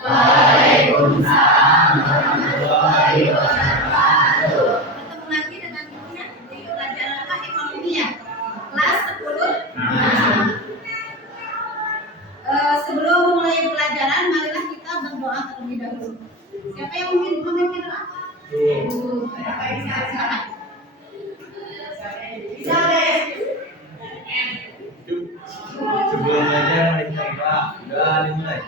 Waalaikumsalam warahmatullahi wabarakatuh. Ketemu lagi dengan ibunya di pelajaran apa? Ekonomi ya. Kelas 10. Sebelum mulai pelajaran, marilah kita berdoa terlebih dahulu. Siapa yang memimpin doa? Bisa deh. Sebelum belajar mari kita berdoa. Udah dimulai.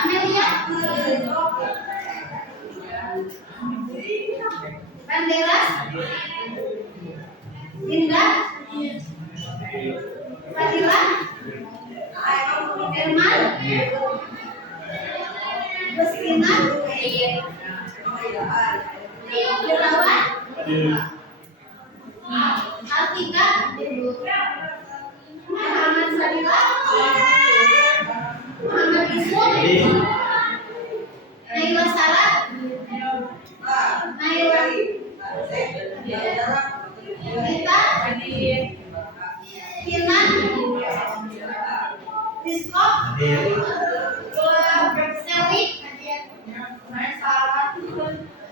Amelia, Banderas, Linda, Fadila, Herman, Bustina, Irawan, Altika, Muhammad Fadila, Muhammad Isun, Naila Sarah, Naila Kita, Kinan, Rizko, Sally,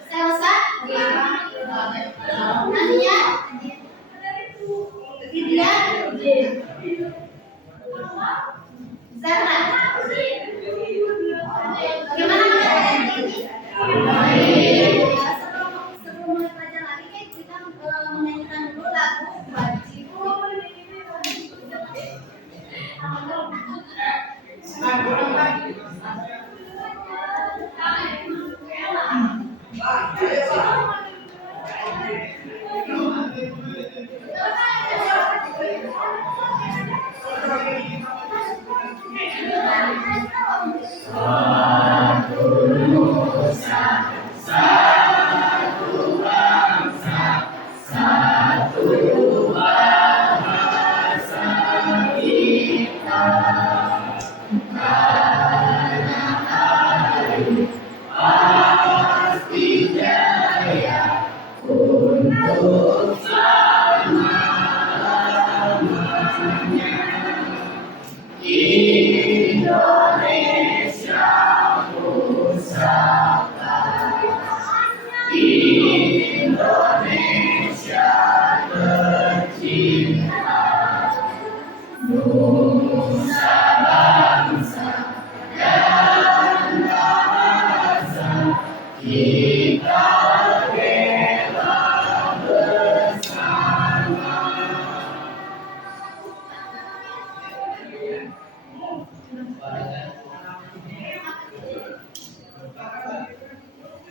Selsa, Nania, Vidya, Zara. Gimana sebelum mulai pelajaran lagi kita menyanyikan dulu lagu wajib.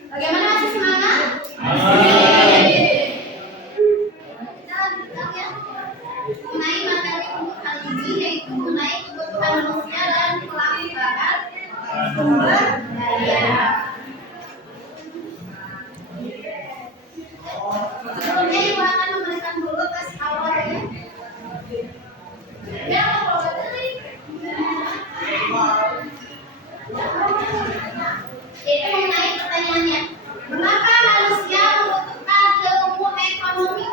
Bagaimana, masih semangat? Kita lanjut lagi ya. Mengenai materi untuk kali ini yaitu mengenai kebutuhan manusia dan pelaksanaan sumber daya. Sebelumnya Ibu akan memberikan dulu tes awal ya. Itu mengenai pertanyaannya. Mengapa manusia membutuhkan ilmu ekonomi?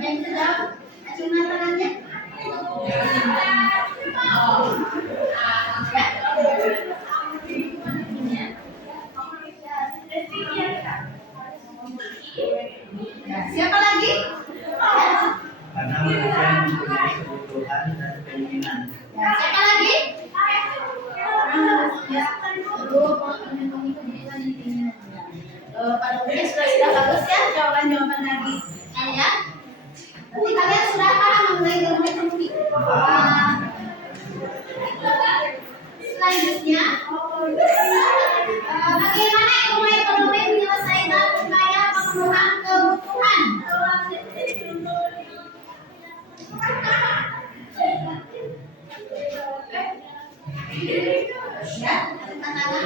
Yang sedang acungan tangannya. Siapa lagi? Ya. Pada umumnya sudah bagus ya jawaban-jawaban dari kalian. Berarti kalian sudah paham mengenai ilmu ekonomi. Selanjutnya, bagaimana ilmu ekonomi menyelesaikan upaya pemenuhan kebutuhan? Ya, tantangan.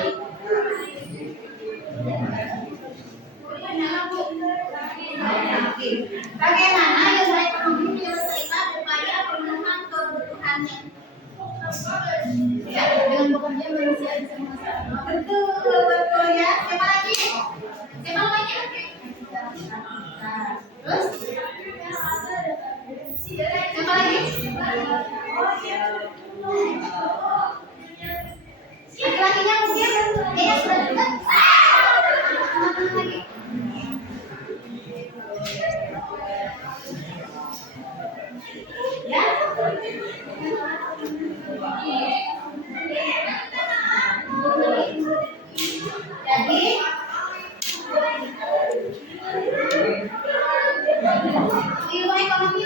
Bagaimana ilmu ekonomi menyelesaikan upaya pemenuhan kebutuhannya? Ya, dengan bekerja manusia bisa menghasilkan. Betul ya. Siapa lagi? Siapa lagi? Terus? Siapa lagi? Laki-lakinya mungkin dia sudah dekat. Teman-teman lagi. Ya. Jadi ilmu ekonomi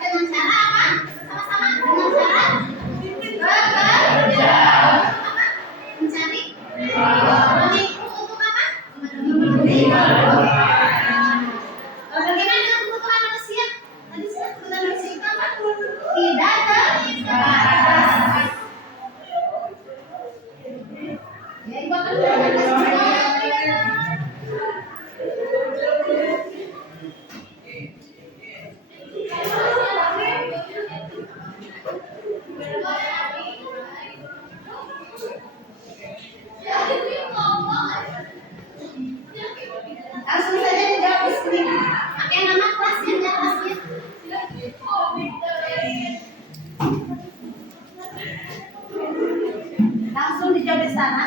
dengan cara apa? Sama-sama dengan cara bekerja. Mencari menipu untuk apa? Bagaimana dengan kebutuhan manusia? Tadi kebutuhan manusia itu apa? Tidak terbatas. Ya, ibu akan menjelaskan. Langsung saja dijawab di sini. Pakai nama kelasnya dan kelasnya. Langsung dijawab di sana.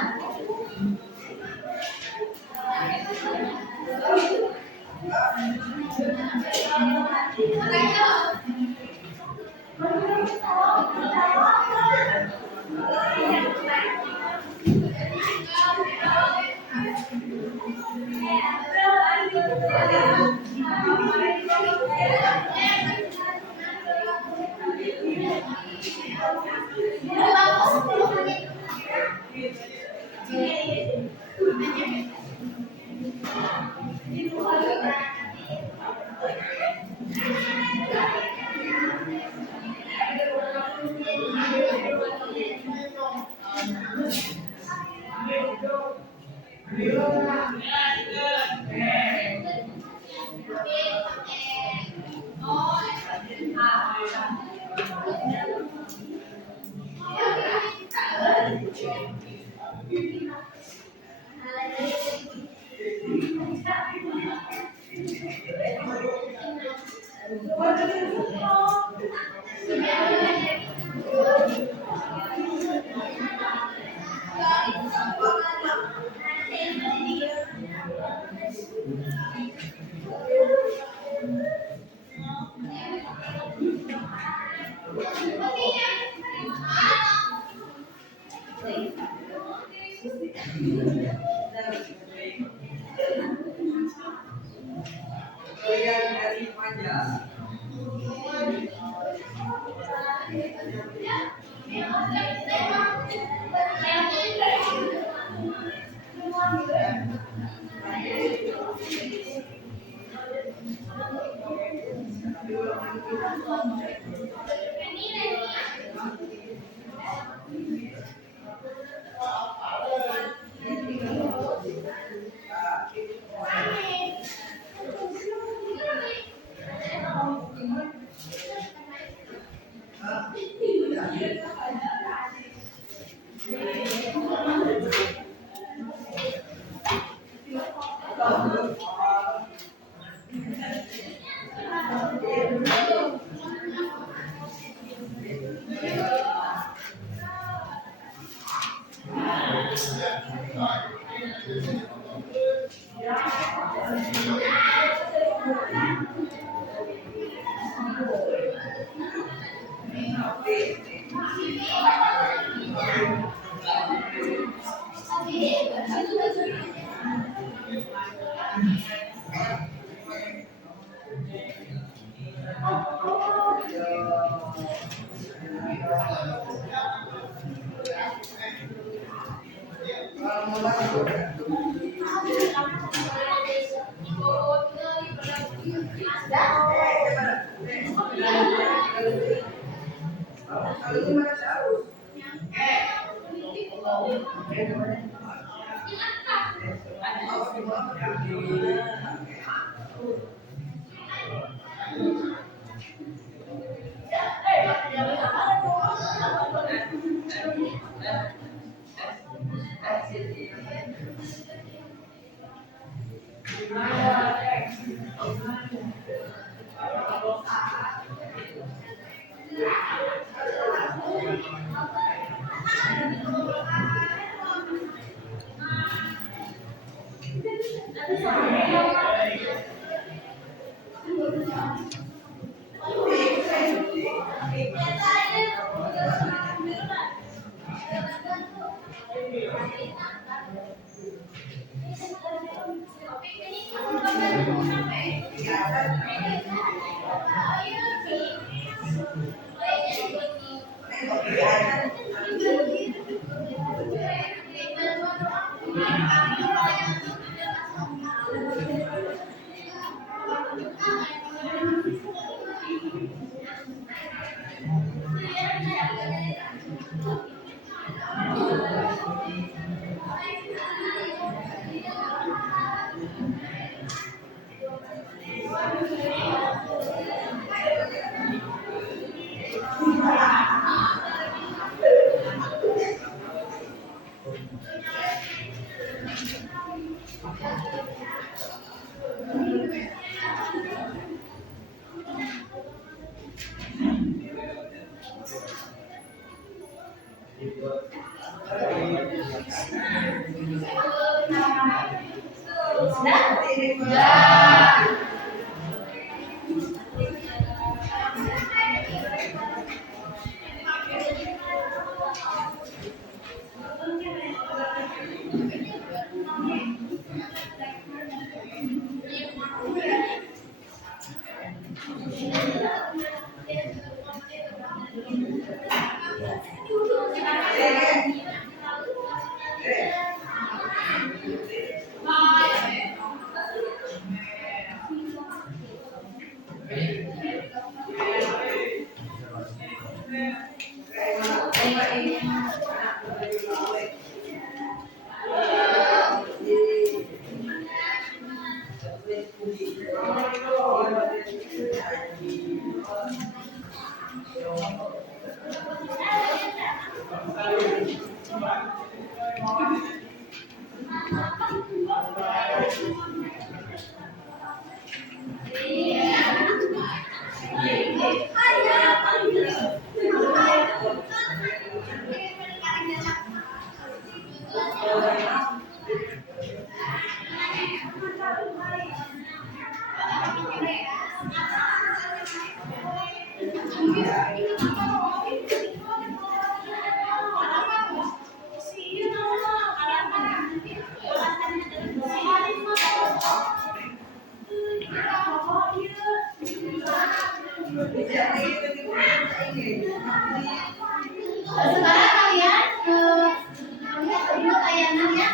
Sekarang kalian lihat dulu tayangannya.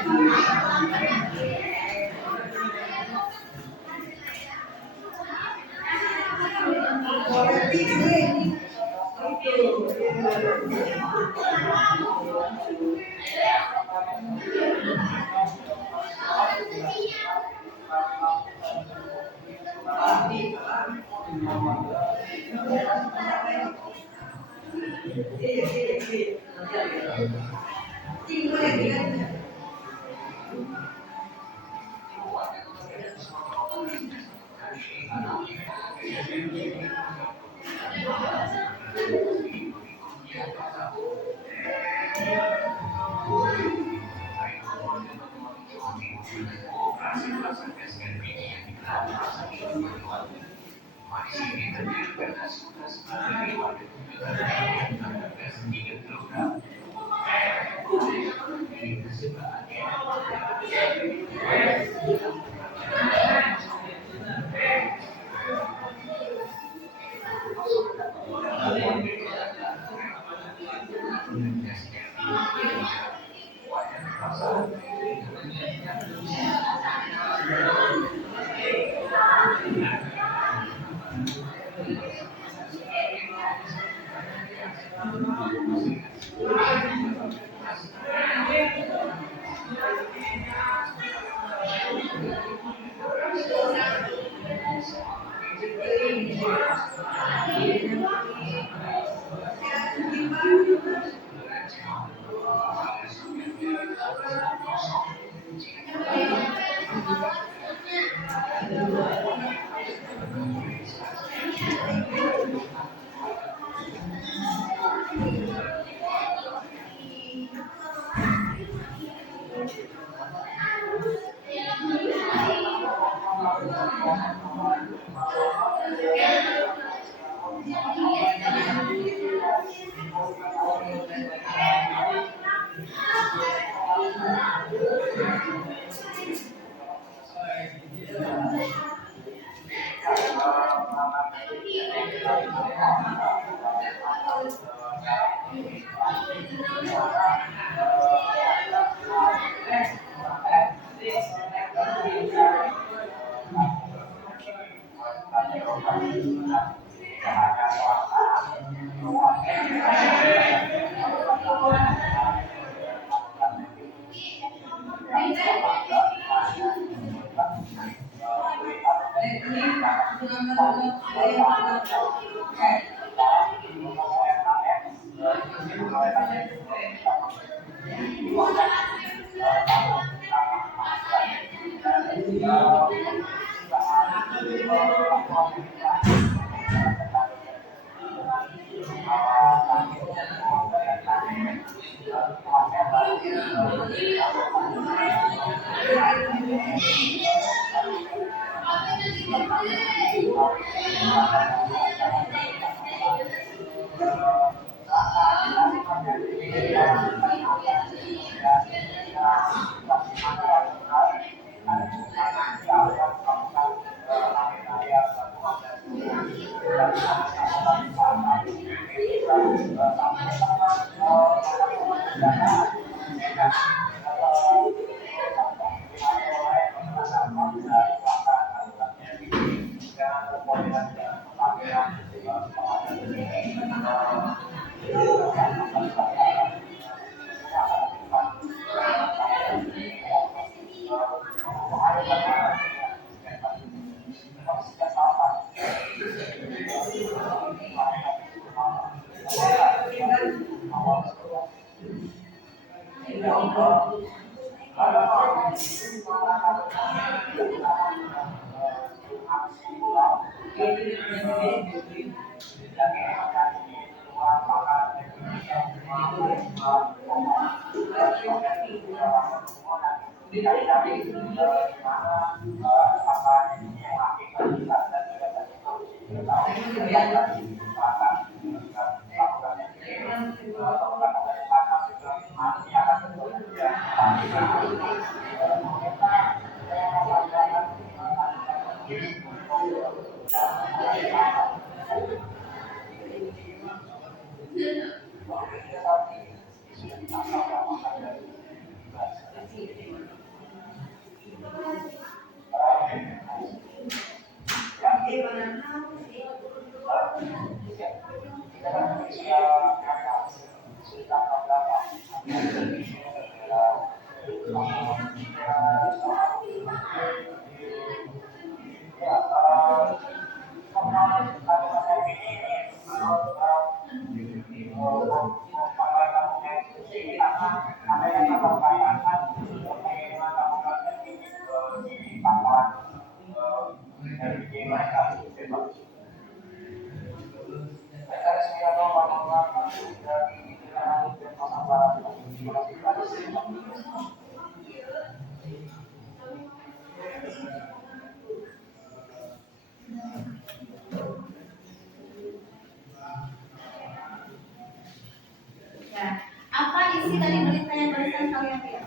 Ya. Apa isi dari berita yang barusan kalian lihat?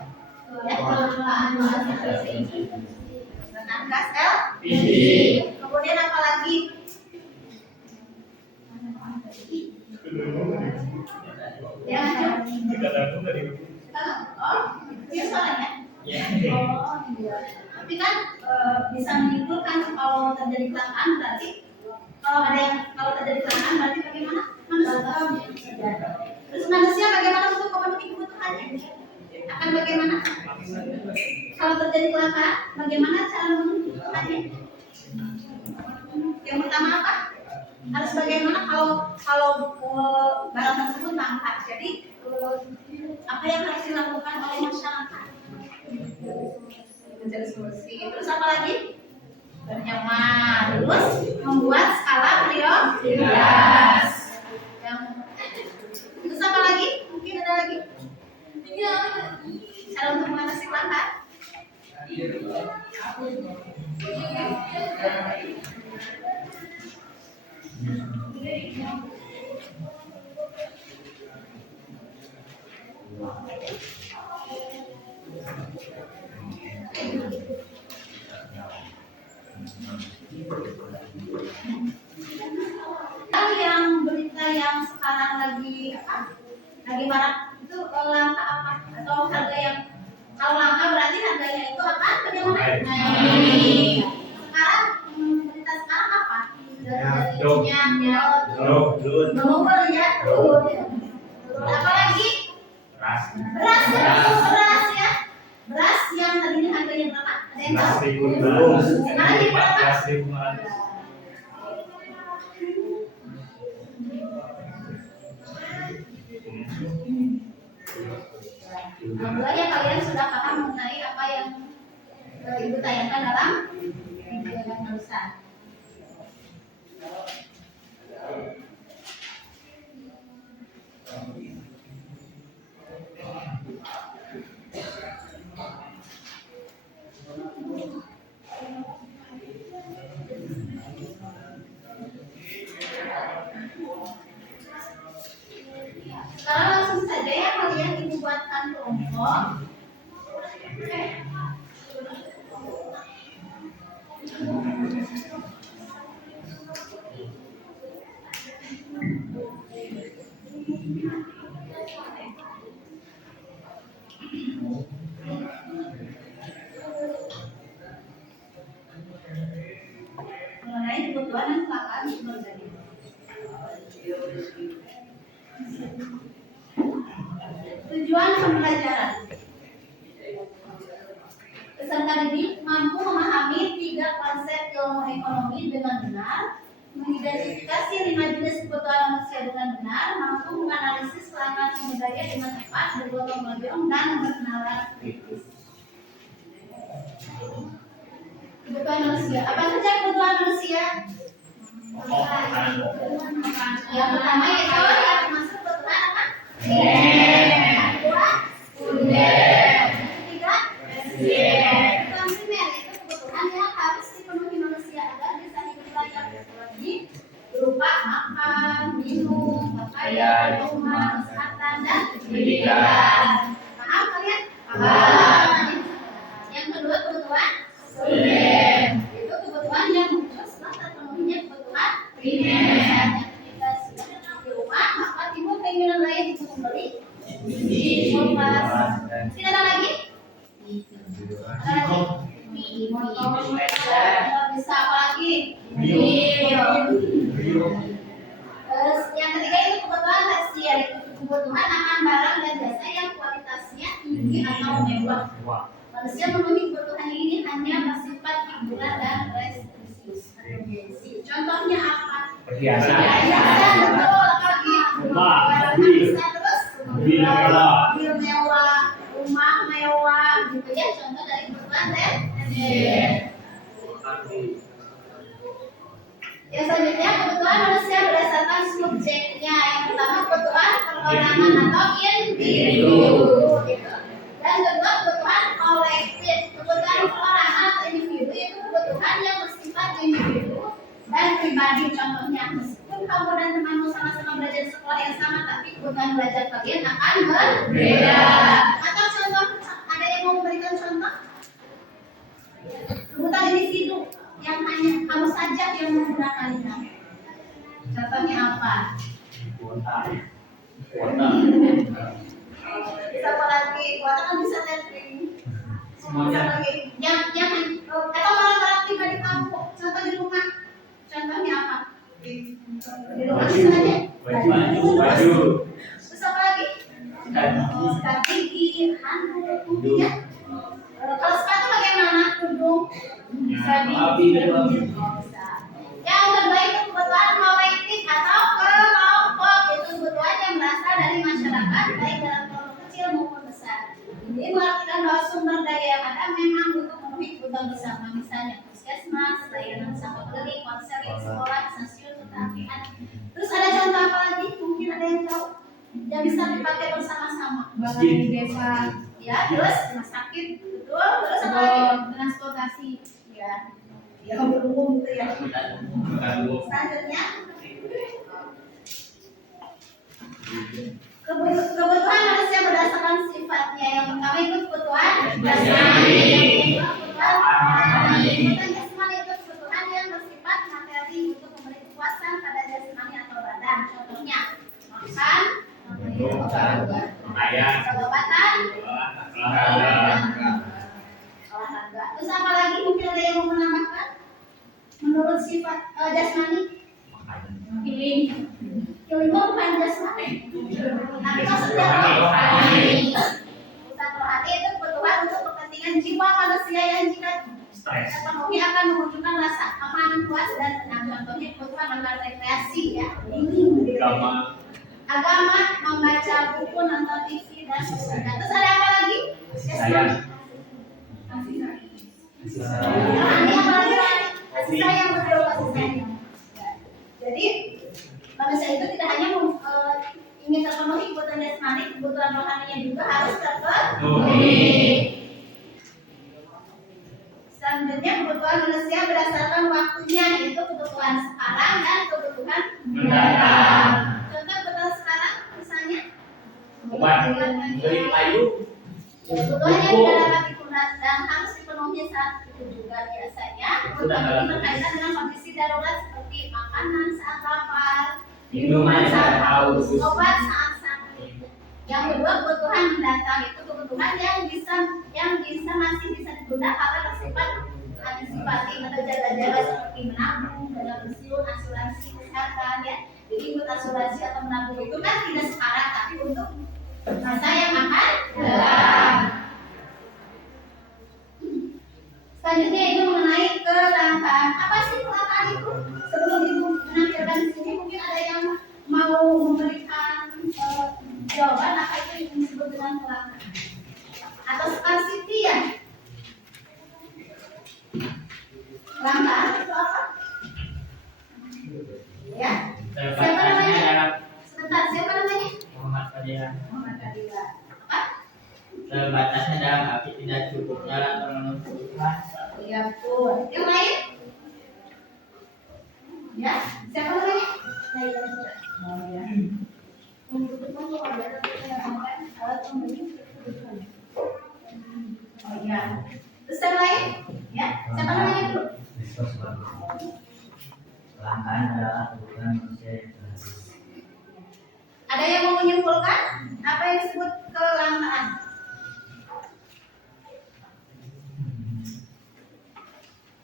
Ya, kelupaan bahasa Inggris. Dengan gas L. Kemudian apa lagi? Ya. Oh, iya soalnya. Oh, iya. Tapi kan bisa menyimpulkan kalau terjadi kelangkaan berarti Kalau terjadi kelangkaan berarti bagaimana? Manusia. Terus manusia bagaimana untuk memenuhi kebutuhannya? Akan bagaimana? Kalau terjadi kelangkaan, bagaimana cara memenuhi kebutuhannya? Yang pertama apa? Harus bagaimana kalau barang tersebut langka. Jadi apa yang harus dilakukan oleh masyarakat? Mencari solusi. Terus apa lagi? Bernyaman. Terus membuat skala prioritas. Terus apa lagi? Mungkin ada lagi? Cara untuk mengatasi kelangkaan? Yang berita yang sekarang lagi marak itu langka apa? Atau harga yang kalau langka berarti harganya itu akan bagaimana? Naik. Sekarang berita sekarang apa? Nomor ya. Apa lagi? Beras ya. Beras yang tadinya harganya berapa? Ada yang tahu? Sekarang di berapa? Alhamdulillah kalian sudah paham mengenai apa yang Ibu tayangkan dalam video yang barusan. Sekarang langsung saja ya kalian Ibu buatkan kelompok. Mengenai kebutuhan dan kelangkaan sumber daya. Tujuan pembelajaran. Peserta didik mampu memahami 3 konsep ilmu ekonomi dengan benar, mengidentifikasi 5 jenis kebutuhan manusia dengan benar, mampu menganalisis kelangkaan sumber daya dengan tepat, bergotong royong dan berkenalan kritis. Kebutuhan manusia. Apa saja kebutuhan manusia? Yang pertama yaitu yang termasuk kebutuhan apa? Yang kedua, ketiga, kebutuhan primer yaitu kebutuhan yang harus dipenuhi manusia agar bisa hidup layak, lagi berupa makan, minum, pakaian, rumah, kesehatan dan pendidikan. Paham kalian? Paham. Yang kedua kebutuhan itu kebutuhan yang muncul setelah terpenuhinya kebutuhan primer. Ketika sudah di rumah, maka timbul keinginan lain untuk membeli kulkas. Tidak ada lagi? Ada lagi? Motor bisa apa lagi? Terus yang ketiga itu kebutuhan tersier, kebutuhan akan barang dan jasa yang kualitasnya tinggi atau mewah. Manusia memenuhi kebutuhan ini hanya bersifat hiburan dan prestisius. Contohnya apa? Perhiasan. Betul. Lagi Rumah, bisa terus mobil mewah, rumah mewah, gitu ya. Contoh dari kebutuhan tersier. Yang selanjutnya kebutuhan manusia berdasarkan subjeknya. Yang pertama kebutuhan perorangan atau individu. Gitu. Dan kedua kebutuhan kolektif. Kebutuhan perorangan atau individu itu kebutuhan yang bersifat individu dan pribadi. Contohnya meskipun kamu dan temanmu sama-sama belajar di sekolah yang sama, tapi kebutuhan belajar kalian akan berbeda. Atau contoh, ada yang mau memberikan contoh? Kebutuhan individu yang hanya kamu saja yang menggunakannya. Contohnya apa? kuota. Bisa apa lagi? Kuota kan bisa netting. Semuanya. Yang atau barang-barang pribadi kamu. Contoh di rumah. Contohnya apa? Di rumah misalnya Baju. terus apa lagi? Sikat gigi, handuk, ya. Kalau sepatu bagaimana? Tudung bisa di bisa. Yang kedua itu kebutuhan kolektif atau kelompok, itu kebutuhan yang berasal dari masyarakat baik dalam kelompok kecil maupun besar. Jadi mengartikan bahwa sumber daya yang ada memang untuk memenuhi kebutuhan bersama, misalnya puskesmas, layanan sampah keliling, konseling, sekolah, stasiun, pertambangan. Terus ada contoh apa lagi? Mungkin ada yang tahu yang bisa dipakai bersama-sama. Bahkan di desa Ya, terus rumah sakit, betul. Terus apa lagi? transportasi. Ya, ya berumum gitu ya. Selanjutnya kebutuhan manusia berdasarkan sifatnya. Yang pertama itu kebutuhan jasmani. Kebutuhan jasmani itu kebutuhan yang bersifat materi untuk memberi kepuasan pada jasmani atau badan. Contohnya makan, pengobatan, olahraga. Terus apa lagi? Mungkin ada yang mau menambahkan? Menurut sifat jasmani, healing itu bukan jasmani. Tapi maksudnya rohani. Bukan rohani, itu kebutuhan untuk kepentingan jiwa manusia yang jika terpenuhi akan menunjukkan rasa aman, puas dan tenang. Contohnya kebutuhan akan rekreasi, ya. Agama, membaca buku, nonton TV dan sebagainya. Terus ada apa lagi? Jasmani. Ini apa lagi? Kasih sayang, betul, kasih sayang. Jadi manusia itu tidak hanya ingin terpenuhi kebutuhan jasmani, kebutuhan rohaninya juga harus terpenuhi. Selanjutnya kebutuhan manusia berdasarkan waktunya, yaitu kebutuhan sekarang dan kebutuhan mendatang. Contoh kebutuhan sekarang misalnya kebutuhan yang tidak dapat ditunda dan harus dipenuhi saat itu juga biasanya kebutuhan ini berkaitan dengan kondisi darurat seperti makanan saat lapar, minuman saat haus, obat saat sakit. Yang kedua kebutuhan mendatang itu kebutuhan yang masih bisa ditunda karena bersifat antisipatif atau jaga-jaga seperti menabung, dana pensiun, asuransi kesehatan, ya. Jadi ikut asuransi atau menabung itu kan tidak sekarang tapi untuk masa yang akan datang. Selanjutnya itu mengenai kelangkaan. Apa sih kelangkaan itu? Sebelum ibu menampilkan di sini mungkin ada yang mau memberikan jawaban apa itu yang disebut dengan kelangkaan atau scarcity, ya? Kelangkaan itu apa? Ya. Siapa namanya? Sebentar, siapa namanya? Muhammad Fadila. Muhammad Fadila. Apa? Terbatasnya dalam arti tidak cukupnya atau menentukan. Iya, betul. Yang lain? Ya, siapa namanya? Naila. Oh ya. Untuk itu ada alat pemberi kebutuhan. Oh iya. Terus yang lain? Ya, siapa namanya dulu? Kelangkaan adalah kebutuhan manusia yang terakhir. Ada yang mau menyimpulkan apa yang disebut kelangkaan?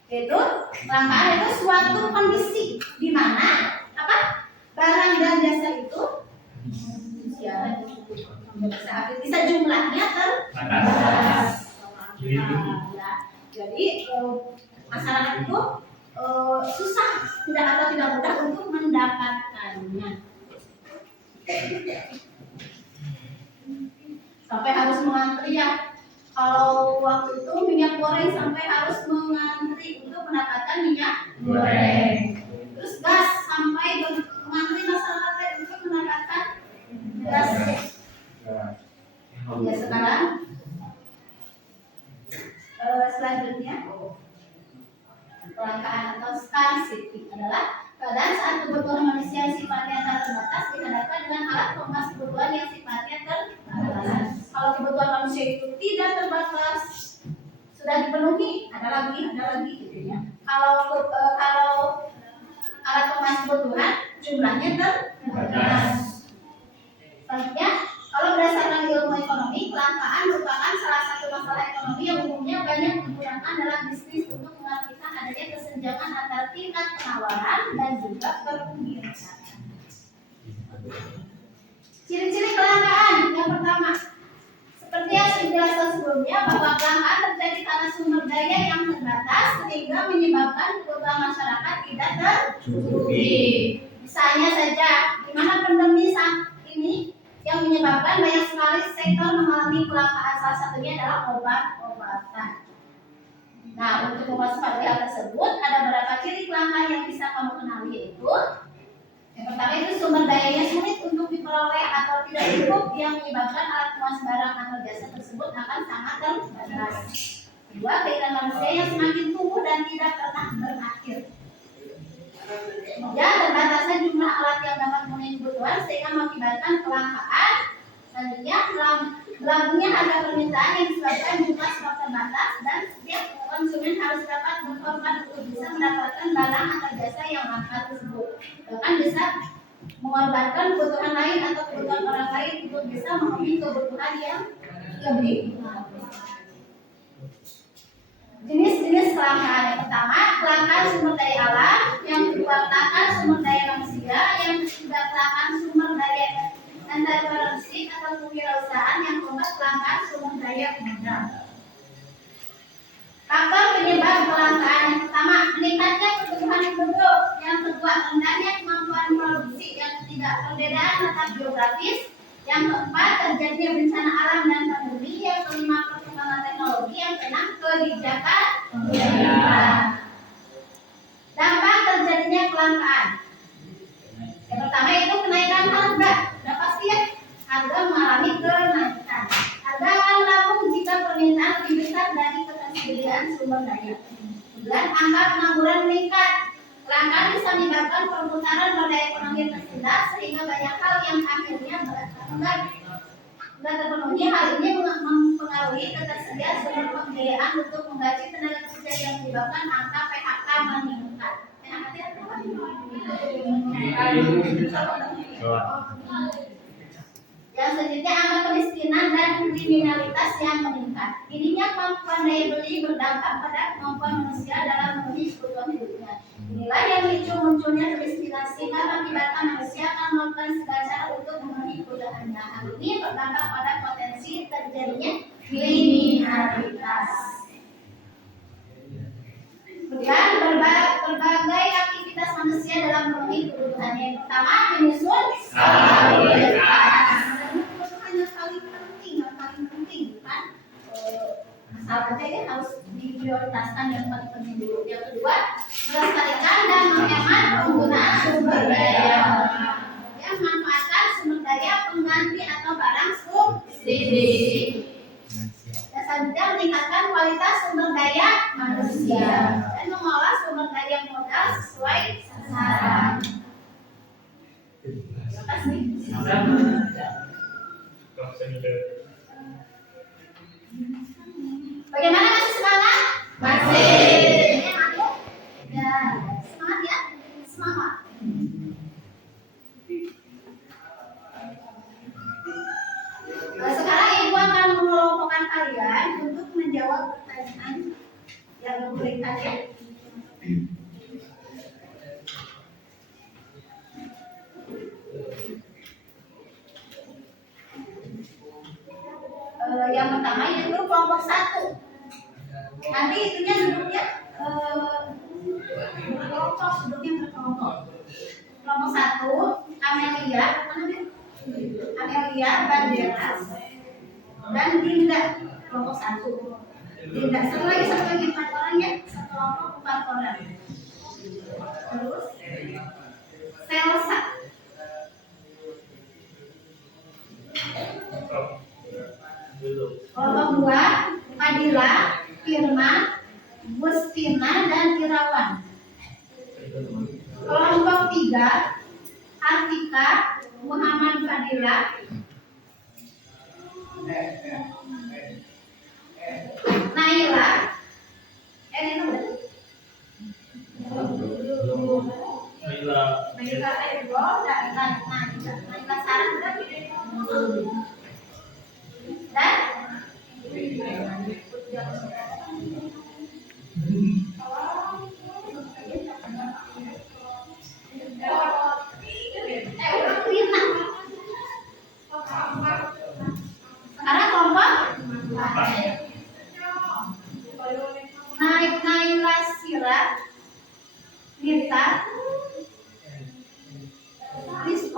Itu kelangkaan itu suatu kondisi di mana apa barang dan jasa itu ya bisa jumlahnya terbatas. Ya, jadi masyarakat itu susah tidak mudah untuk mendapatkannya. Sampai harus mengantri, ya. Kalau waktu itu minyak goreng sampai harus mengantri untuk mendapatkan minyak goreng. Terus gas sampai mengantri masyarakat untuk mendapatkan gas. Ya sekarang selanjutnya kelangkaan atau scarcity adalah keadaan saat kebutuhan manusia yang sifatnya terbatas dihadapkan dengan alat pemenuh kebutuhan yang sifatnya terbatas. Kalau kebutuhan manusia itu tidak terbatas, sudah dipenuhi, ada lagi gitu ya. Kalau alat pemenuh kebutuhan jumlahnya terbatas. Selanjutnya, kalau berdasarkan ilmu ekonomi, kelangkaan merupakan salah satu masalah ekonomi yang umumnya banyak digunakan dalam bisnis untuk mengartikan adanya kesenjangan antara tingkat penawaran dan juga permintaan. Ciri-ciri kelangkaan yang pertama, seperti yang sudah dijelaskan sebelumnya, bahwa kelangkaan terjadi karena sumber daya yang terbatas sehingga menyebabkan kebutuhan masyarakat tidak tercukupi. Misalnya saja, di mana pandemi saat ini yang menyebabkan banyak sekali sektor mengalami kelangkaan, salah satunya adalah obat-obatan. Nah, untuk mewaspadai hal tersebut, ada beberapa ciri kelangkaan yang bisa kamu kenali, yaitu yang pertama itu sumber dayanya sulit untuk diperoleh atau tidak cukup, yang menyebabkan alat kemas barang atau jasa tersebut akan sangat terbatas. Kedua, keinginan manusia yang semakin tumbuh dan tidak pernah berakhir. Kemudian, terbatasnya jumlah alat yang dapat memenuhi kebutuhan sehingga mengakibatkan kelangkaan. Selanjutnya, berlabuhnya harga permintaan yang disebabkan jumlah stok terbatas dan setiap konsumen harus dapat berkorban untuk bisa mendapatkan barang atau jasa yang mahal tersebut. Bahkan bisa mengorbankan kebutuhan lain atau kebutuhan orang lain untuk bisa memenuhi kebutuhan yang lebih. Jenis-jenis kelangkaan yang pertama, kelangkaan sumber daya alam. Yang kedua, kelangkaan sumber daya manusia. Yang ketiga, kelangkaan sumber daya entrepreneurship atau kewirausahaan. Yang keempat, kelangkaan sumber daya modal. Faktor penyebab kelangkaan yang pertama, meningkatnya kebutuhan penduduk. Yang kedua, rendahnya kemampuan produksi. Yang ketiga, perbedaan letak geografis. Yang keempat, terjadinya bencana alam dan pandemi. Yang kelima, perkembangan teknologi. Yang keenam, kebijakan pemerintah. Dampak terjadinya kelangkaan. Yang pertama itu kenaikan harga. Sudah pasti ya, harga mengalami kenaikan. Harga akan melambung jika permintaan lebih besar dari ketersediaan sumber daya. Kemudian angka pengangguran meningkat. Kelangkaan bisa menyebabkan perputaran roda ekonomi tersendat sehingga banyak hal yang akhirnya tidak terpenuhi. Hal ini mempengaruhi ketersediaan sumber pembiayaan untuk menggaji tenaga kerja yang menyebabkan angka PHK meningkat. Yang selanjutnya, angka kemiskinan dan kriminalitas yang meningkat. Minimnya kemampuan daya beli berdampak pada kemampuan manusia dalam memenuhi kebutuhan hidupnya. Inilah yang memicu munculnya kemiskinan, sehingga mengakibatkan manusia akan melakukan segala cara untuk memenuhi kebutuhannya. Hal ini berdampak pada potensi terjadinya kriminalitas. Kemudian berbagai aktivitas manusia dalam memenuhi kebutuhannya. Yang pertama, menyusun prioritas. Kebutuhan yang paling penting kan? Asal aja ya harus diprioritaskan yang paling penting dulu. Yang kedua, melestarikan dan menghemat penggunaan sumber daya. Kemudian manfaatkan sumber daya pengganti atau barang subsidi. Dan selanjutnya, meningkatkan kualitas sumber daya manusia dan mengolah sumber daya modal sesuai sasaran. Terima kasih. Bagaimana, masih semangat? Masih. Ya, semangat ya, semangat. Sekarang ibu akan mengelompokkan kalian untuk menjawab pertanyaan yang diberikan ya. Yang pertama yaitu kelompok 1. Nanti itunya duduknya kelompok, duduknya berkelompok. Kelompok 1, Amelia, Banderas, dan Dinda. Kelompok 1. Dinda, satu lagi 4 orang ya, satu kelompok 4 orang. Terus Selsa. Kelompok 2, Fadila, Firman, Gustina, dan Irawan. Kelompok 3, Artika, Muhammad Fadila, Naila, Naila Ego, dan Naila Sarah, dan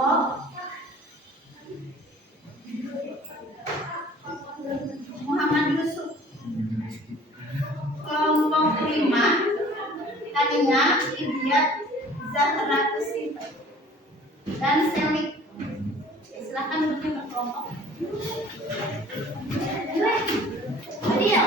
kelompok Muhammad Yusuf. Kelompok 5 tadinya Ibyat Zahra Kusip dan Selik. Silakan duduk ke kelompok. Adil.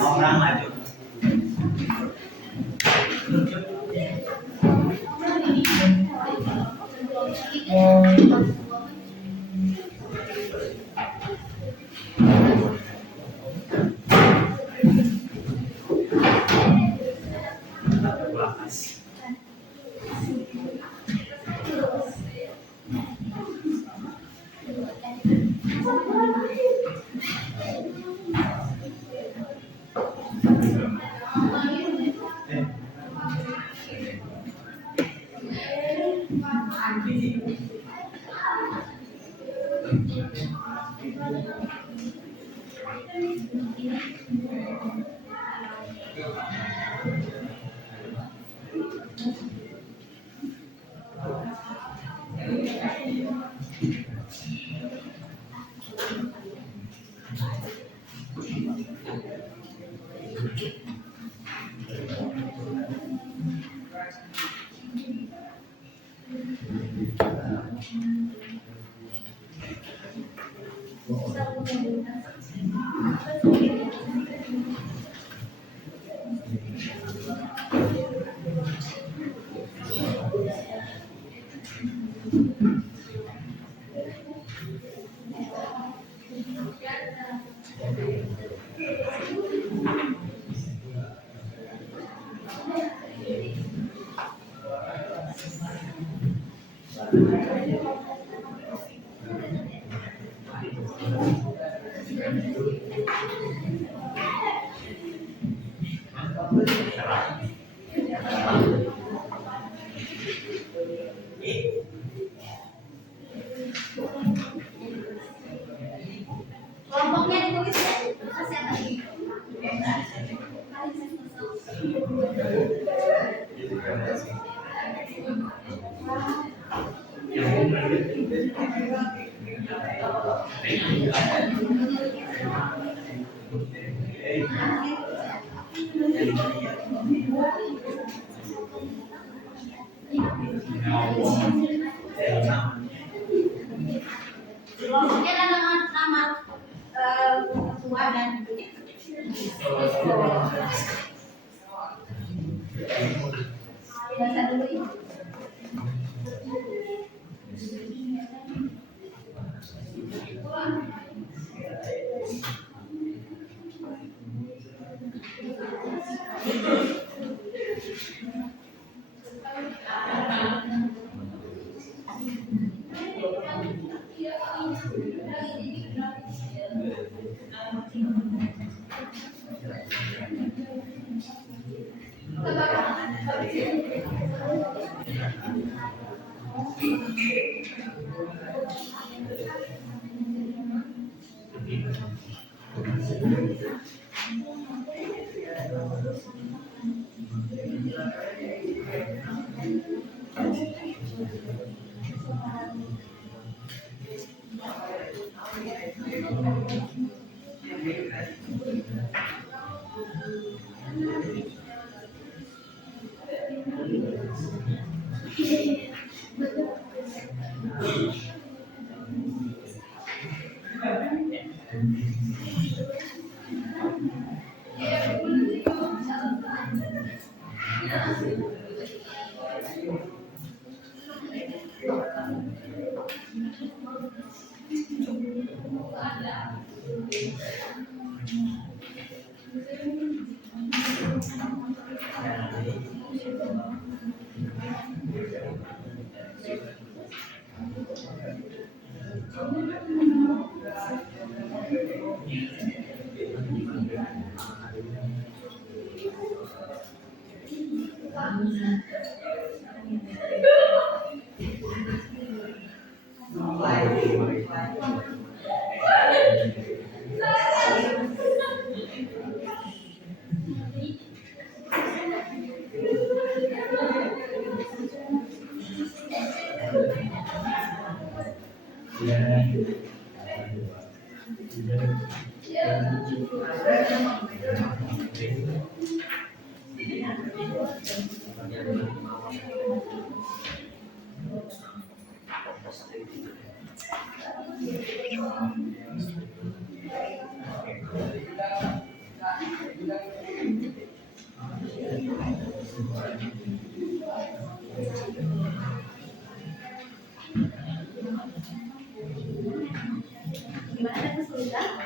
Orang maju. Kelompoknya ditulis ya. Siapa ini? Kelompoknya ada nama ketua dan ibunya. Baca dulu ya. Gimana ada kesulitan?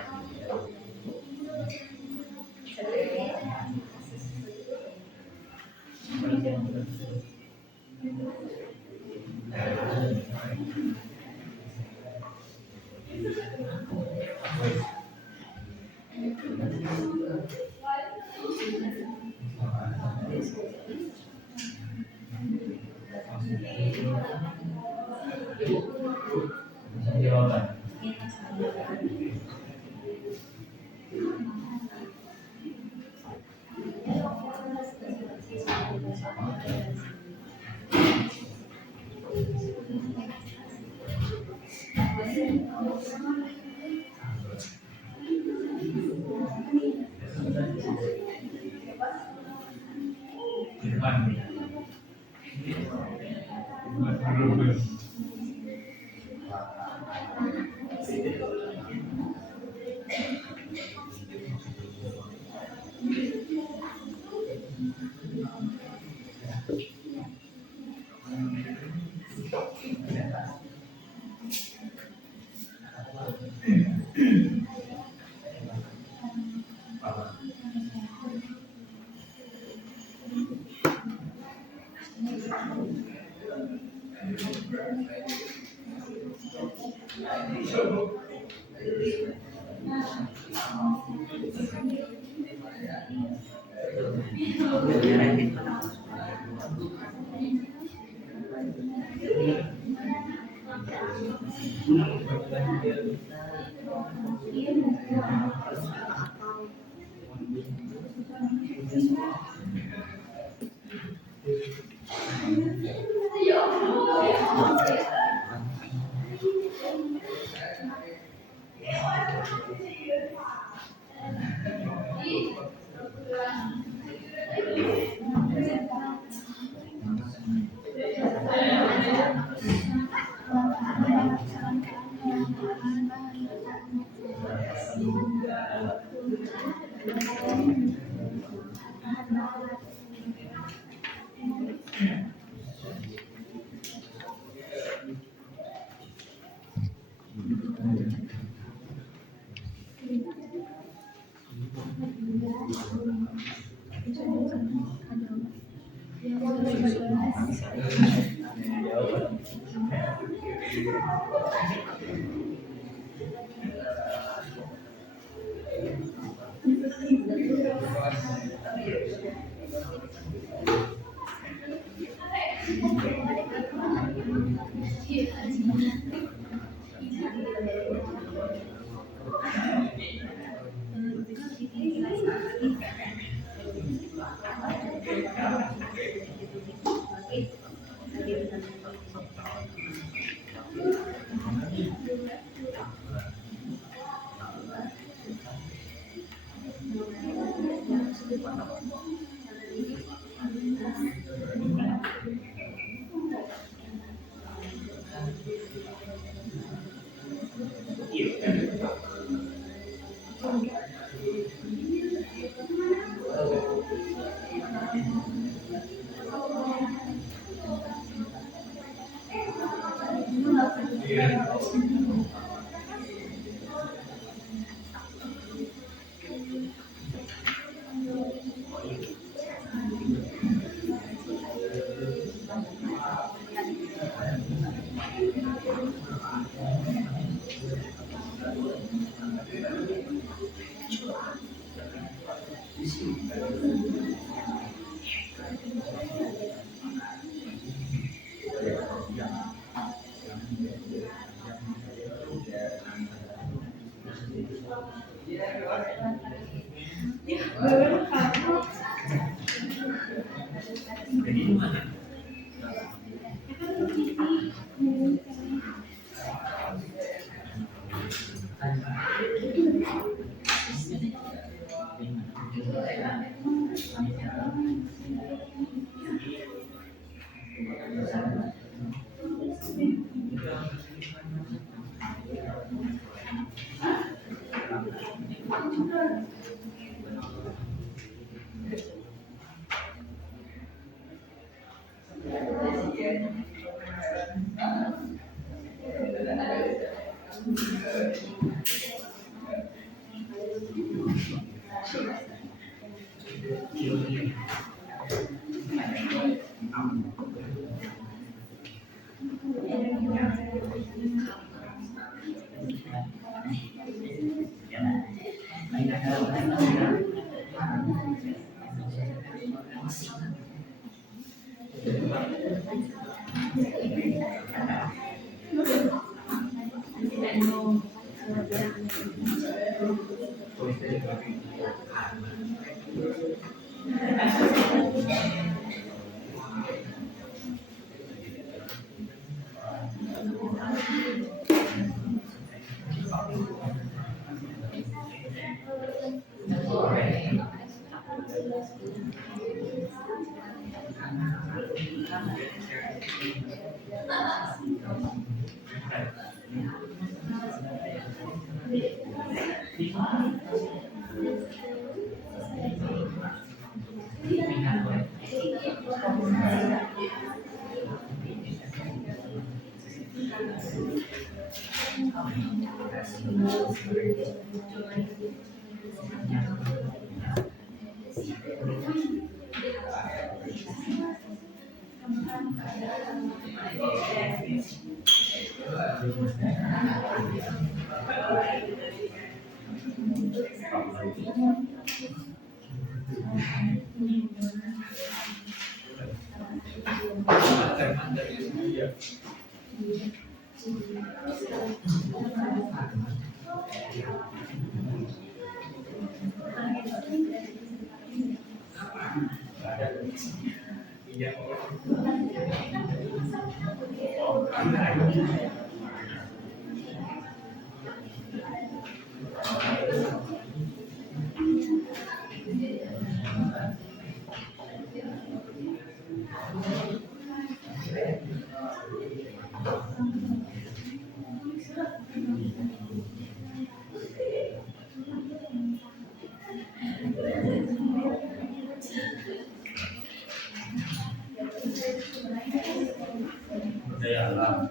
Budaya alam.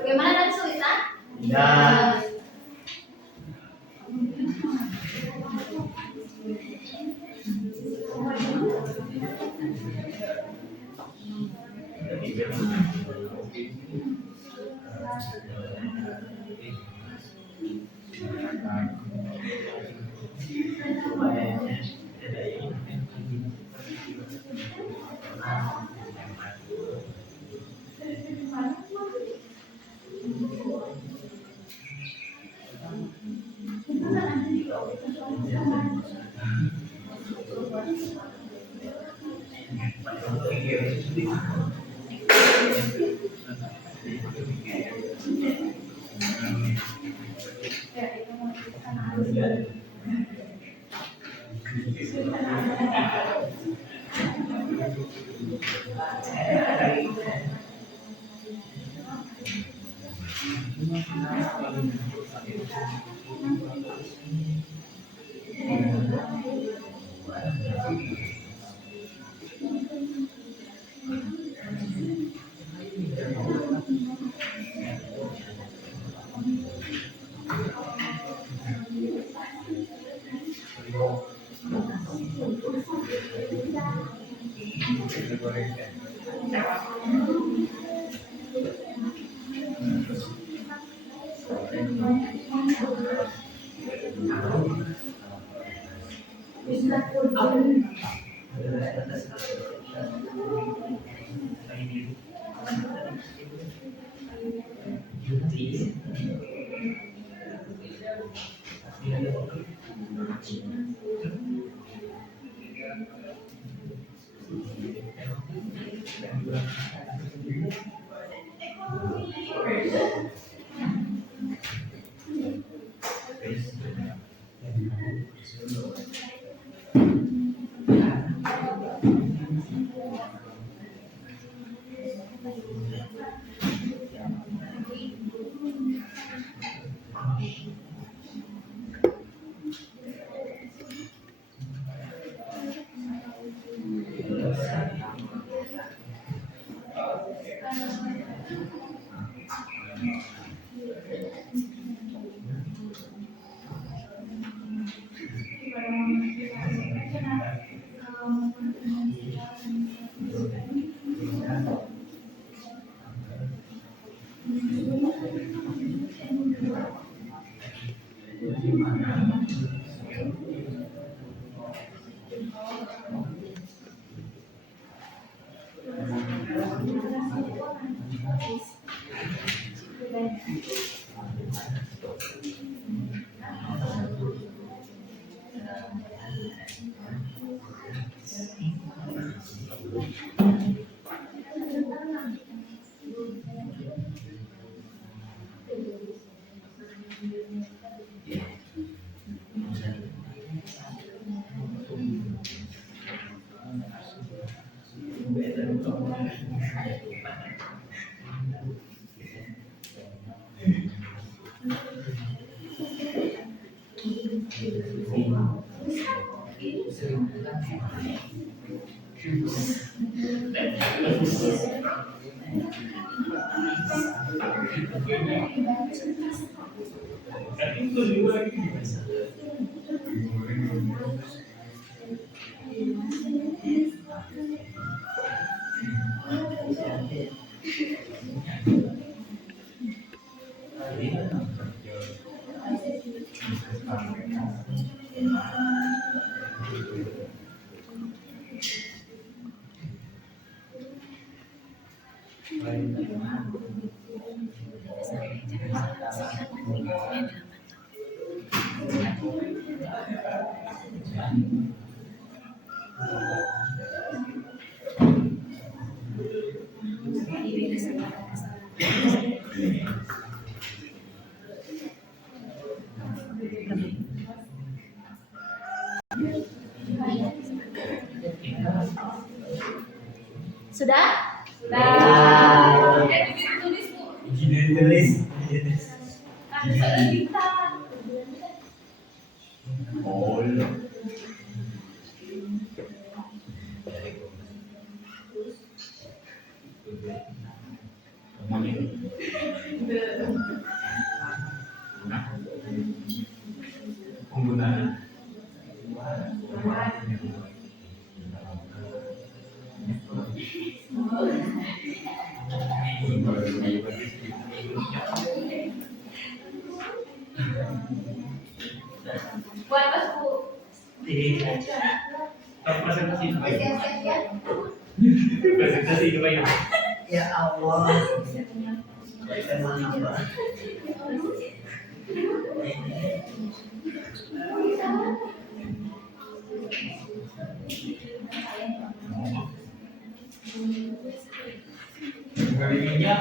Bagaimana dan kesulitan? Ya. Sudah? Sudah. Tulis Bu. Tulis. Ada kita. Oh. Penggunaan. Buat apa Bu? Presentasi Siap-siap ya. presentasi kebayang. Ya Allah. Emang apa? Dari minyak.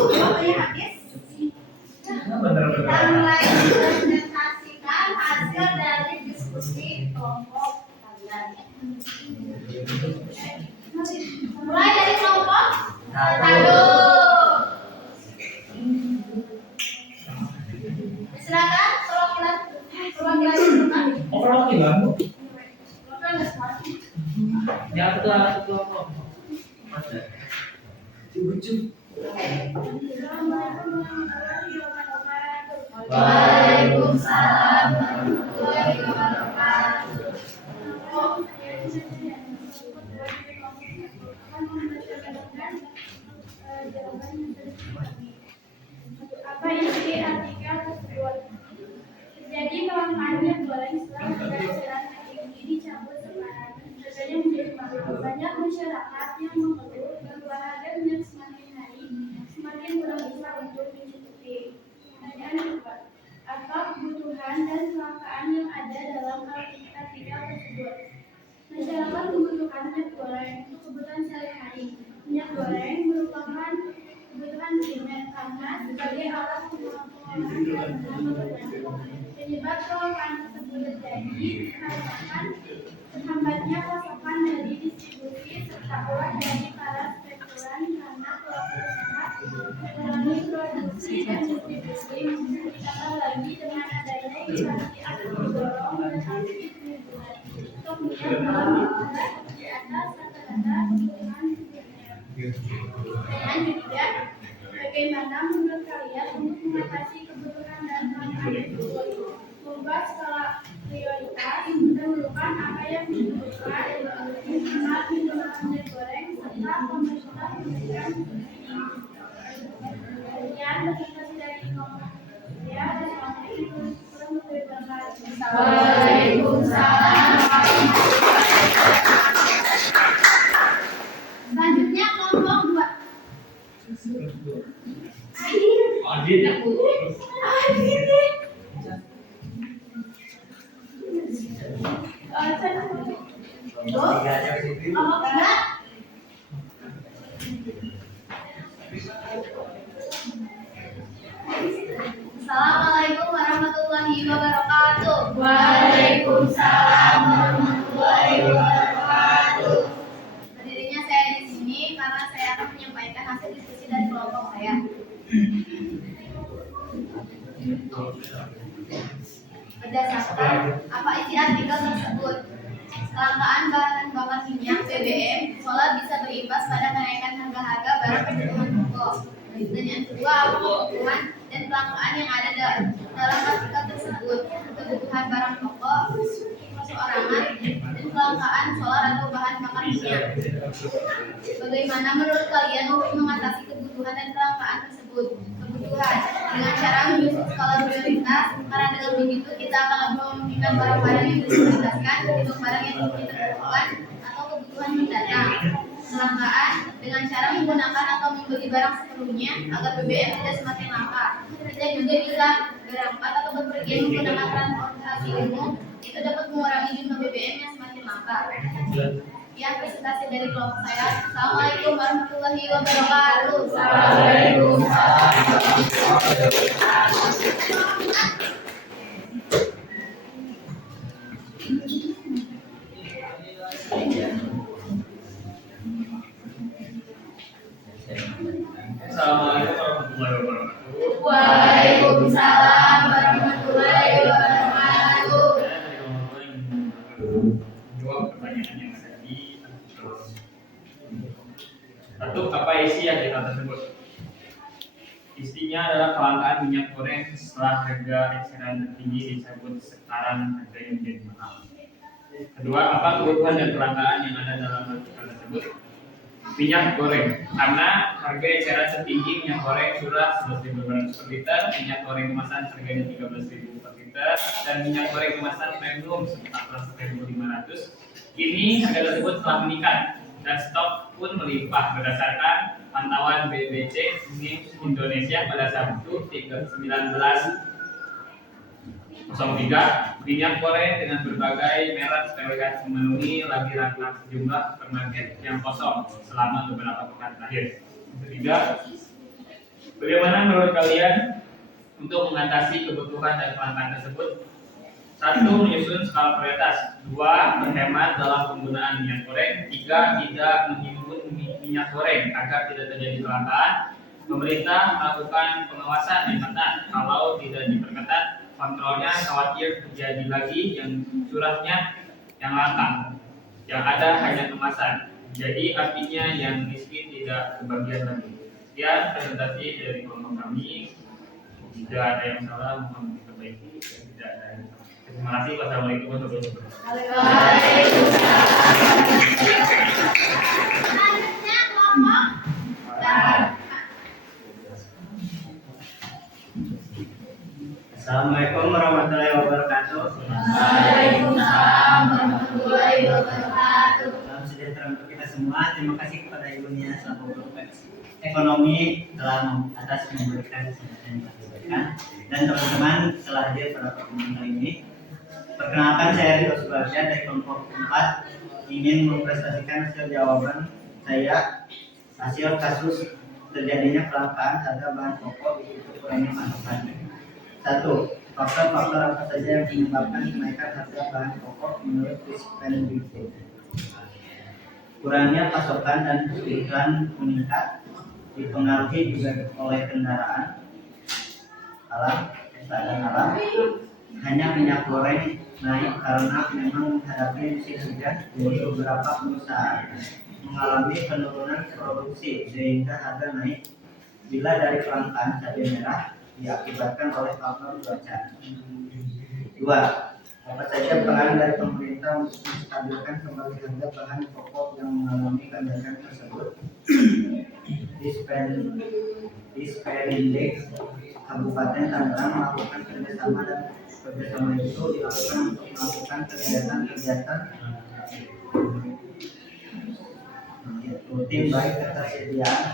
Waktunya habis. Kita mulai presentasikan hasil dari diskusi kelompok kalian. Mulai dari kelompok satu. Silakan perwakilan jumlah. Perwakilan. Perwakilan semua. Ya ketua kelompok. Waalaikumsalam warahmatullahi wabarakatuh. Apa yang diartikan tersebut? Jadi kelangkaannya goreng setelah pembelajaran ini dicabut sekarang. Harganya menjadi mahal. Banyak masyarakat yang mengeluh bahwa harga minyak semakin hari semakin kurang bisa untuk mencukupi. Pertanyaan kedua, apa kebutuhan dan kelangkaan yang ada dalam artikel tersebut? Masyarakat membutuhkan minyak goreng untuk kebutuhan sehari-hari. Minyak goreng merupakan kebutuhan primer karena sebagai alat pengolahan penyebab kelangkaan tersebut terjadi dikarenakan terhambatnya pasokan dari distribusi serta olah dari para spekulan karena pelaku usaha mengurangi produksi dan distribusi ditambah lagi dengan adanya inflasi di atas rata-rata kebutuhan hidupnya. Pertanyaan ketiga, bagaimana menurut kalian untuk mengatasi kebutuhan dan kelangkaan tersebut? Membuat skala prioritas dan melupakan apa yang dibutuhkan, menghemat penggunaan minyak goreng, serta pemerintah memberikan kemudian presentasi dari kelompok ya dan Assalamualaikum warahmatullahi wabarakatuh. Waalaikumsalam. Selanjutnya kelompok 2. Adit. Tiga aja gitu. Kelompok 3. Assalamualaikum warahmatullahi wabarakatuh. Waalaikumsalam warahmatullahi wabarakatuh. Berdirinya saya di sini karena saya akan menyampaikan hasil diskusi dari kelompok saya. Berdasarkan apa isi artikel tersebut, kelangkaan bahan bakar minyak BBM solar bisa berimbas pada kenaikan harga-harga barang kebutuhan pokok. Dan yang kedua, apa kebutuhan dan kelangkaan yang ada dalam artikel tersebut, kebutuhan barang pokok, perseorangan, dan kelangkaan solar atau bahan bakar minyak. Bagaimana menurut kalian untuk mengatasi kebutuhan dan kelangkaan tersebut? Kebutuhan dengan cara menyusun skala prioritas, karena dengan begitu kita akan memikirkan barang-barang yang diprioritaskan ketimbang barang yang tidak dibutuhkan atau kebutuhan mendatang. Kelangkaan dengan cara menggunakan atau membeli barang sepenuhnya agar BBM tidak semakin langka. Kita juga bisa berangkat atau bepergian menggunakan transportasi umum, itu dapat mengurangi jumlah BBM yang semakin langka. Ya, presentasi dari kelompok saya. Assalamualaikum warahmatullahi wabarakatuh. Assalamualaikum warahmatullahi wabarakatuh. Waalaikumsalam warahmatullahi wabarakatuh. Jawab pertanyaan yang ada di atas. Satu, apa isi artikel tersebut? Isinya adalah kelangkaan minyak goreng setelah harga eceran tertinggi disebut sekarang harganya menjadi mahal. Kedua, apa kebutuhan dan kelangkaan yang ada dalam artikel tersebut? Minyak goreng, karena harga eceran tertinggi minyak goreng curah 11.200 per liter, minyak goreng kemasan harganya 13.000 per liter, dan minyak goreng kemasan premium 14.500. Kini harga tersebut telah meningkat dan stok pun melimpah berdasarkan pantauan BBC News Indonesia pada Sabtu 19.03, minyak goreng dengan berbagai merek terlihat memenuhi lagi rak sejumlah supermarket yang kosong selama beberapa pekan terakhir. Ketiga, bagaimana menurut kalian untuk mengatasi kebutuhan dan kelangkaan tersebut? Satu, menyusun skala prioritas. Dua, berhemat dalam penggunaan minyak goreng. Tiga, tidak menghimpun minyak goreng agar tidak terjadi kelangkaan. Pemerintah melakukan pengawasan yang ketat. Kalau tidak diperketat kontrolnya, khawatir terjadi lagi yang curahnya yang langka, yang ada hanya kemasan. Jadi artinya yang miskin tidak kebagian lagi. Sekian presentasi dari kelompok kami. Jika ada yang salah mohon diperbaiki. Tidak ada yang salah. Terima kasih. Wassalamualaikum warahmatullahi wabarakatuh. Selanjutnya kelompok 4. Assalamualaikum warahmatullahi wabarakatuh. Waalaikumsalam warahmatullahi wabarakatuh. Salam sejahtera untuk kita semua. Terima kasih kepada Ibu Nia selaku Guru Ekonomi telah atas memberikan kesempatan yang diberikan, dan teman-teman telah hadir pada pertemuan kali ini. Perkenalkan, saya Ridho Subarsyah dari kelompok 4 ingin mempresentasikan hasil jawaban saya hasil kasus terjadinya kelangkaan harga bahan pokok di kurangnya pasokan. 1. Faktor-faktor apa saja yang menyebabkan kenaikan harga bahan pokok menurut Dispendikbud? Kurangnya pasokan dan iklan meningkat, dipengaruhi juga oleh kendaraan alam, keadaan alam. Hanya minyak goreng naik karena memang menghadapi musim hujan. Beberapa perusahaan mengalami penurunan produksi sehingga harga naik bila dari kelangkaan cabai merah diakibatkan oleh faktor cuaca. 2. Apa saja peran dari pemerintah untuk menstabilkan kembali harga bahan pokok yang mengalami kenaikan tersebut? Disperindex Kabupaten Tangerang melakukan kerjasama, dan kerjasama itu dilakukan untuk melakukan kegiatan-kegiatan rutin baik ketersediaan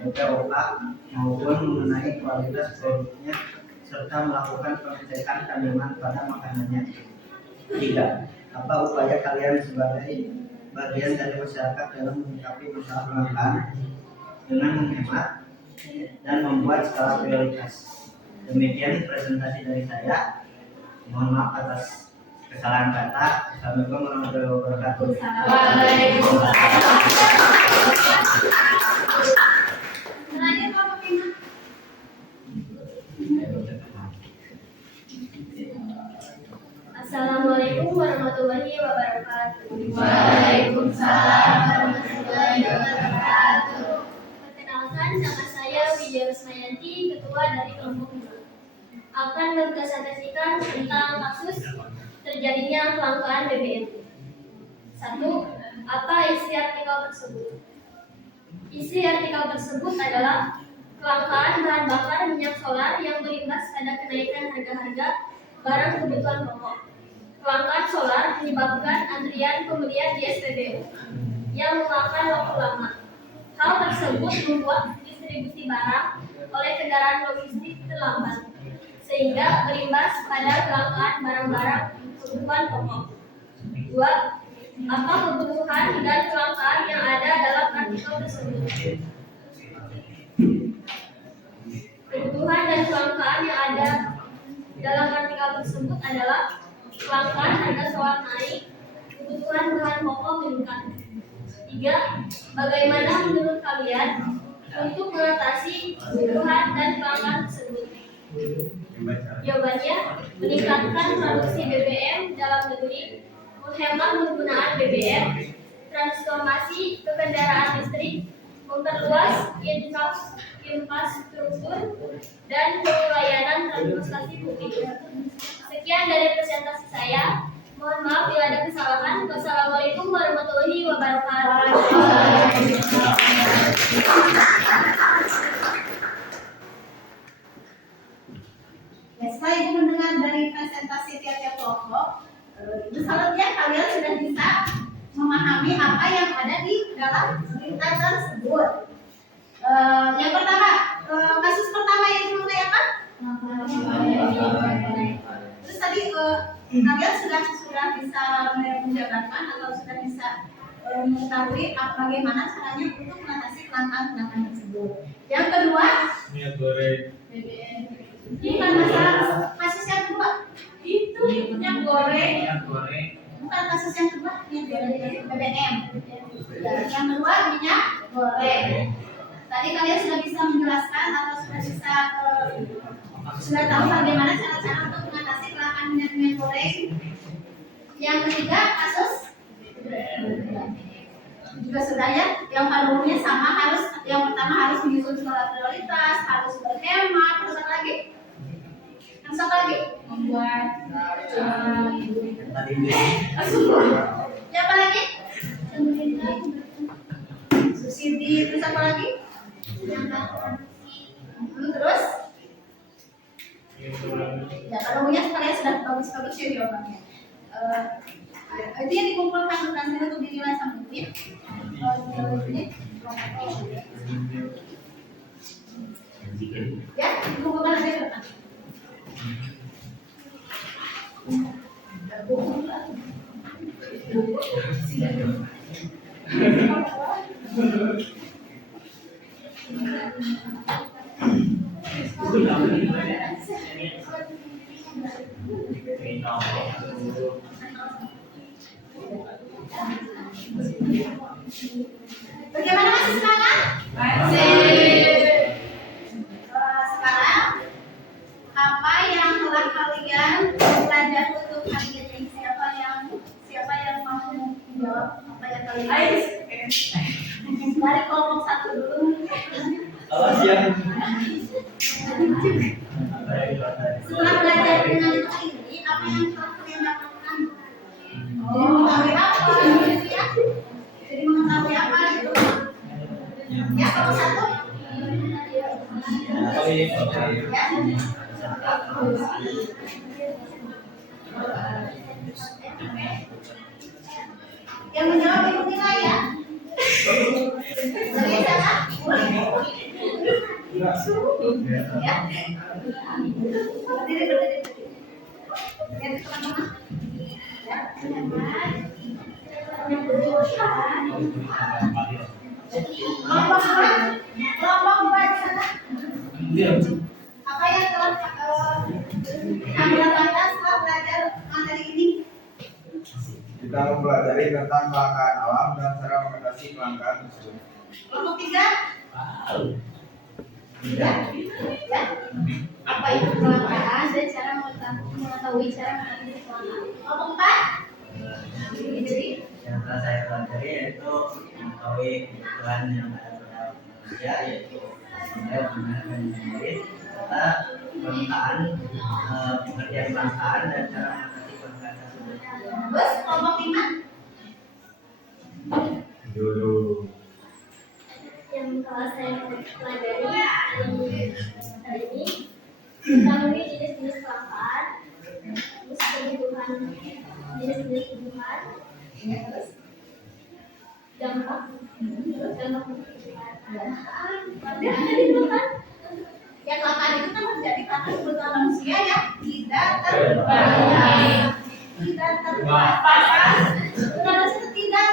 BPOK maupun mengenai kualitas produknya serta melakukan pengecekan kandungan pada makanannya. 3. Apa upaya kalian sebagai bagian dari masyarakat dalam menyikapi masalah kelangkaan dengan menghemat dan membuat skala prioritas? Demikian presentasi dari saya. Mohon maaf atas kesalahan kata. Assalamualaikum warahmatullahi wabarakatuh. Terakhir Bapak Pina. Assalamualaikum warahmatullahi wabarakatuh. Waalaikumsalam warahmatullahi wabarakatuh. Perkenalkan, nama saya Widya Rusmayanti, ketua dari kelompok 2. Akan mempresentasikan tentang kasus terjadinya kelangkaan BBM. 1. Apa isi artikel tersebut? Isi artikel tersebut adalah kelangkaan bahan bakar minyak solar yang berimbas pada kenaikan harga-harga barang kebutuhan pokok. Kelangkaan solar menyebabkan antrian pembelian di SPBU yang memakan waktu lama. Hal tersebut membuat distribusi barang oleh kendaraan logistik terlambat, sehingga berimbas pada kelangkaan barang-barang kebutuhan pokok. 2. Apa kebutuhan dan kelangkaan yang ada dalam artikel tersebut? Kebutuhan dan kelangkaan yang ada dalam artikel tersebut adalah kelangkaan harga solar naik, kebutuhan bahan pokok meningkat. 3. Bagaimana menurut kalian untuk mengatasi kebutuhan dan kelangkaan tersebut? Jawabannya, meningkatkan produksi BBM dalam negeri, menghemat penggunaan BBM, transformasi ke kendaraan listrik, memperluas infrastruktur, dan pelayanan transportasi publik. Sekian dari presentasi saya. Mohon maaf bila ada kesalahan. Wassalamualaikum warahmatullahi wabarakatuh. Ya, setelah Ibu mendengar dari presentasi tiap-tiap kelompok, Ibu salatnya kalian sudah bisa memahami apa yang ada di dalam berita tersebut. Yang pertama, kasus pertama yang dimulai apa? Terus tadi kalian sudah bisa menjabarkan atau sudah bisa mengetahui bagaimana caranya untuk mengatasi kelangkaan tersebut. Yang kedua, Minyak goreng. bukan masalah kasus yang kedua, itu minyak goreng. Minyak goreng. Bukan kasus yang kedua, minyak goreng BBM. Yang kedua minyak goreng. Tadi kalian sudah bisa menjelaskan atau sudah tahu bagaimana cara-cara untuk mengatasi kelangkaan minyak goreng. Yang ketiga kasus juga sudah ya. Yang pada umumnya sama, yang pertama harus menyusun skala prioritas, harus berhemat, terus apa lagi? Yang satu lagi membuat ya apa lagi? Subsidi, terus apa lagi? Terus ya pada umumnya kalian sudah bagus-bagus ya jawabannya. Itu yang dikumpulkan bukan untuk dinilai sama ibu ya. Ya, dikumpulkan aja ke depan. Bagaimana masih semangat? Sekarang apa yang telah kalian belajar untuk hari ini? Dari kelompok 1 dulu. Awas ya. Setelah belajar dengan literasi ini, apa yang telah kalian dapatkan? Jadi mengetahui apa gitu ya? Jadi mengetahui apa gitu? Ya, kelompok 1. Yang menjawab ibu nilai ya. Dari sana. Ya. Berdiri. Ya, teman-teman. Ya. Kelompok 2 di sana. Apa yang telah Anda dapatkan setelah belajar materi ini? Kita mempelajari tentang kelangkaan alam dan cara mengatasi kelangkaan tersebut. Kelompok 3. Ya. Apa itu kelangkaan dan cara mengetahui cara mengatasi kelangkaan? Kelompok 4. Jadi Yang telah saya pelajari yaitu mengetahui kebutuhan yang ada pada manusia, yaitu sumber, benar dan lain-lain, serta kelangkaan, pengertian kelangkaan dan cara mengatasi kelangkaan tersebut. terus kelompok 5. Dulu. Yang telah saya pelajari hari ini mengetahui jenis-jenis kelangkaan, terus kebutuhan jenis-jenis kebutuhan, Terus dampak kebutuhan. ya kelangkaan itu kan terjadi karena kebutuhan manusia yang tidak terbatas. Tidak terbatas. Terbatas itu tidak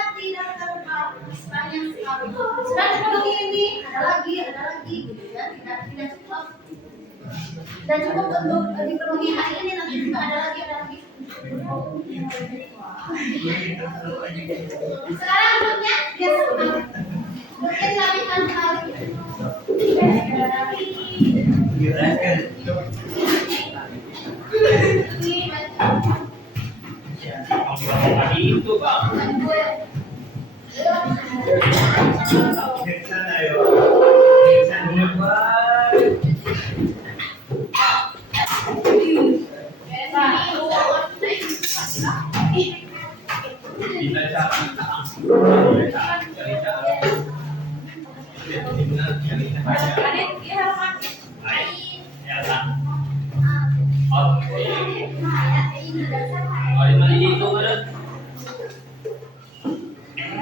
terbatas. Banyak sekali. Sudah seperti ini, ada lagi gitu ya. Tidak cukup. Dan cukup untuk dipenuhi hari ini, nanti juga ada lagi. Sekarang berikutnya dia semangat. Mungkin lakukan hal Tadi itu bang.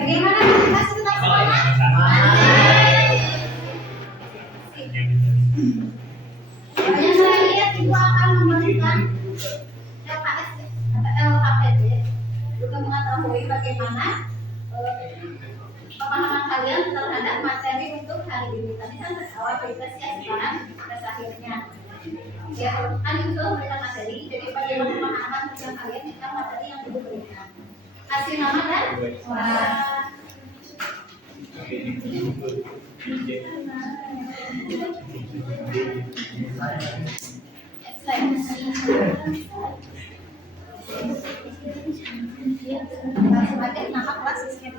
bagaimana motivasi tentang sekolah? Yang terakhir ibu akan memberikan LKS atau LKPD juga mengetahui bagaimana pemahaman kalian terhadap materi untuk hari ini. Tadi kan awal bebas ya, sekarang tes akhirnya. Ya, kan itu memberikan materi, jadi bagaimana pemahaman tentang kalian tentang materi yang diberikan. Kasih nama dan sebagai nama kelas sistem.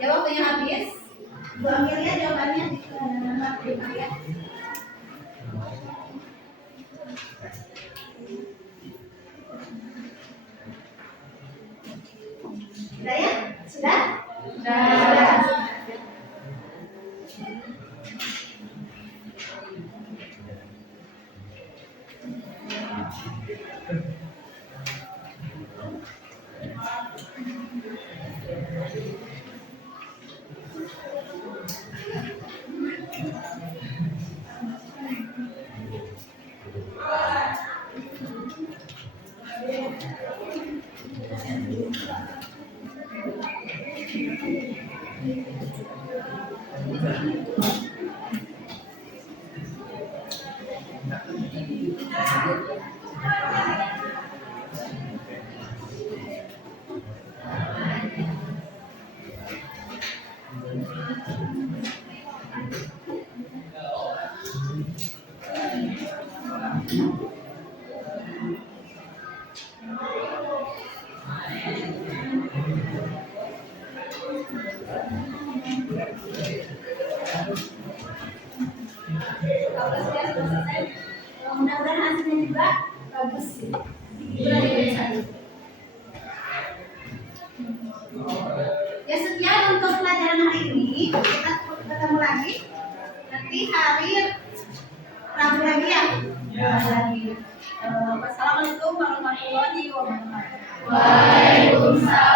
Ya waktunya habis. Bu Amelia jawabannya di nomor 5 ya. Sudah ya? Sudah? Sudah. Kalau sudah selesai, mudah-mudahan hasilnya juga bagus. Itulah yang bisa. Ya sekian untuk pelajaran hari ini. Kita ketemu lagi nanti hari Rabu lagi ya. Lagi. Wassalamualaikum warahmatullahi wabarakatuh. Waalaikumsalam.